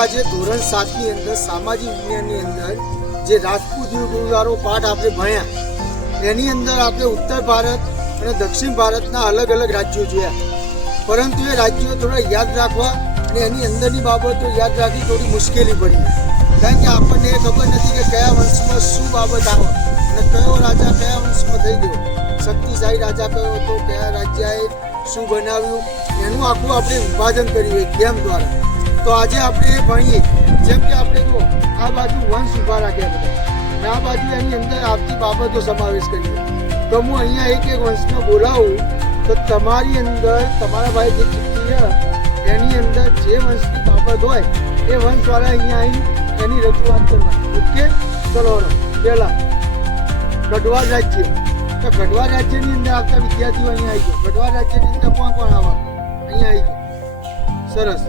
આજે ધોરણ 7 ની અંદર સામાજિક વિજ્ઞાનની અંદર જે રાજપૂત યુગવાળો પાઠ આપણે ભણ્યા એની અંદર આપણે ઉત્તર ભારત અને દક્ષિણ ભારતના અલગ અલગ રાજ્યો જોયા, પરંતુ એ રાજ્યો થોડા યાદ રાખવા અને એની અંદરની બાબતો યાદ રાખવી થોડી મુશ્કેલી પડી, કારણ કે આપણને એ ખબર નથી કે કયા વંશમાં શું બાબત આવે અને કયો રાજા કયા વંશમાં થઈ ગયો, શક્તિશાળી રાજા કયો હતો, કયા રાજ્યએ શું બનાવ્યું, એનું આખું આપણે વિભાજન કર્યું ગેમ દ્વારા. તો આજે આપણે એ ભણીએ, જેમ કે આપણે જો આ બાજુ વંશ ઉભા રાખ્યા બધા અને આ બાજુ એની અંદર આવતી બાબતો સમાવેશ કરીએ. તો હું અહીંયા એક વંશને બોલાવું તો તમારી અંદર તમારા ભાઈ જે ચિઠ્ઠી છે એની અંદર જે વંશની બાબત હોય એ વંશવાળા અહીંયા આવી એની રજૂઆત કરવાની. ઓકે, ચલો પહેલાં ગઢવાલ રાજ્ય. તો ગઢવાલ રાજ્યની અંદર આવતા વિદ્યાર્થીઓ અહીંયા આવી ગયો. ગઢવાલ રાજ્યની અંદર કોણ કોણ આવવા અહીંયા આવી ગયો? સરસ.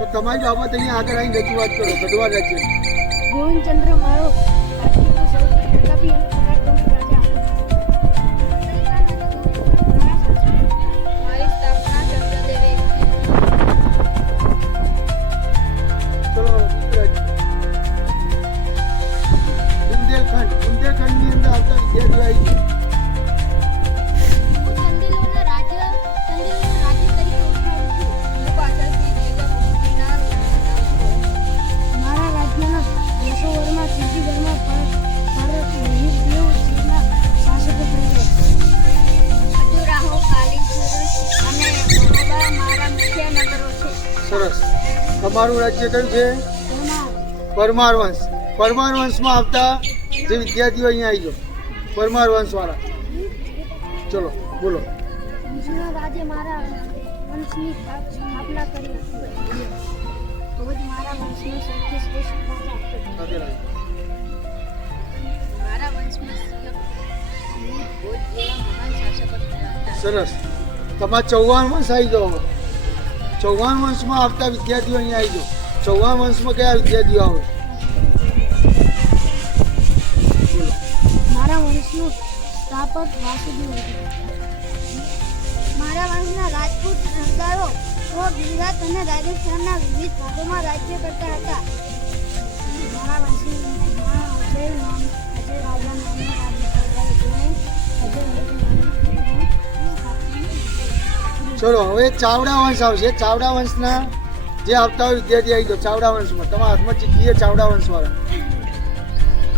તો તમારી બાબત અહીંયા આગળ આવીને રજૂઆત કરો. ગઢવાલ રાજ્યની ગોવિંદચંદ્ર મારો રાજ્યનો સૌથી પ્રતાપી અને પરાક્રમી રાજા. મારી સ્થાપના ચંદ્રદેવે. ચલો બુંદેલખંડ. બુંદેલખંડની અંદર આવતા વિદ્યાર્થીઓ આવી ગયો. સરસ. તમારું રાજ્ય કયું છે? પરમાર વંશ. પરમાર વંશમાં આવતા જે વિદ્યાર્થીઓ અહીંયા આવી ગયો, પરમાર વંશવાળા. ચલો બોલો. રાજે મારા વંશની સ્થાપના કરી, તો જ મારા વંશનો સૌથી શ્રેષ્ઠ રાજા. મારા વંશમાં સરસ. તમારા ચૌહાણ વંશ આવી જાઓ. ચૌહાણ વંશમાં આવતા વિદ્યાર્થીઓ અહીંયા આવી જાઓ. ચૌહાણ વંશમાં કયા વિદ્યાર્થીઓ આવે? મારા વંશનું સ્થાપક વાસુદેવ હતો. મારા વંશના રાજપૂત સરદારો ગુજરાત અને રાજસ્થાનના વિવિધ ભાગોમાં રાજ્ય કરતા હતા. મારા વંશની અજય રાજા નામનો ચલો હવે ચાવડા વંશ આવશે. ચાવડા વંશના જે આવતા હોય વિદ્યાર્થી આવી ગયો. ચાવડા વંશમાં તમારા હાથમાં ચિઠ્ઠી છે ચાવડા વંશવાળા.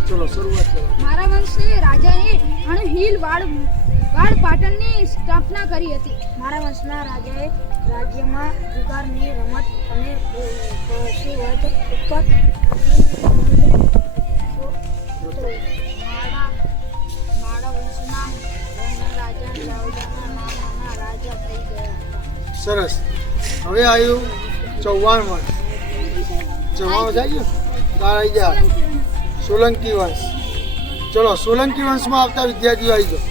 ચલો શરૂઆત કરો. મારા વંશની રાજાએ અણહિલ વાડ પાટણની સ્થાપના કરી હતી. મારા વંશના રાજાએ રાજ્યમાં જુગારની રમત અને પશુવધ ઉપર મારા વંશના રાજા ચાવડાના નામના રાજા થઈ ગયા. સરસ. હવે આવ્યું ચૌહાણ વંશ. ચૌહાણ વંશ આવી ગયું. તાર આવી ગયા સોલંકી વંશ. ચલો સોલંકી વંશમાં આવતા વિદ્યાર્થીઓ આવી ગયો.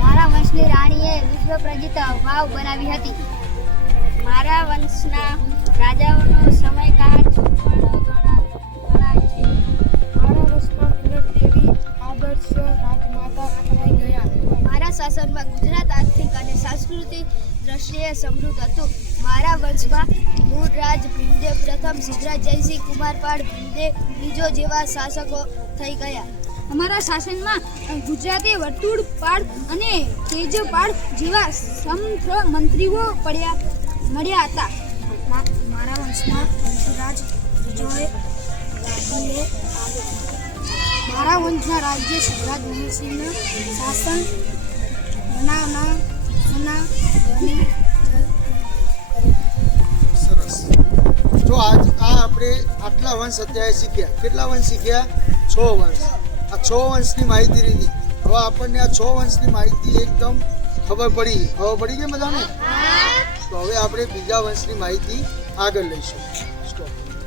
મારા વંશની રાણીએ વિશ્વ પ્રસિદ્ધ વાવ બનાવી હતી. મારા વંશના રાજાઓનો સમયકાળ સુવર્ણ ગણાય છે. મારા વંશમાં કુરત દેવી આદર્શ રાજમાતા થઈ ગયા. મારા શાસનમાં ગુજરાત આર્થિક અને સાંસ્કૃતિક દ્રષ્ટિએ સમૃદ્ધ હતું. મારા વંશમાં મૂળરાજ ભીમદેવ પ્રથમ, સિદ્ધરાજ જયસિંહ, કુમારપાળ ભીમદેવ બીજો જેવા શાસકો થઈ ગયા. અમારા શાસનમાં ગુજરાતે વર્તુળપાળ અને તેજપાળ જેવા સમર્થ મંત્રીઓ મળ્યા હતા. મારા વંશના વંશરાજ વિજય રાજ્ય મારા વંશના રાજ્ય સિદ્ધરાજ મહેસિંહના શાસન સરસ. જો આ આપણે આટલા વંશ અત્યારે શીખ્યા. કેટલા વંશ શીખ્યા? 6 વંશ. આ 6 વંશની માહિતી લીધી. હવે આપણને આ 6 વંશની માહિતી એકદમ ખબર પડી ગઈ બધાને. તો હવે આપણે બીજા વંશની માહિતી આગળ લઈશું.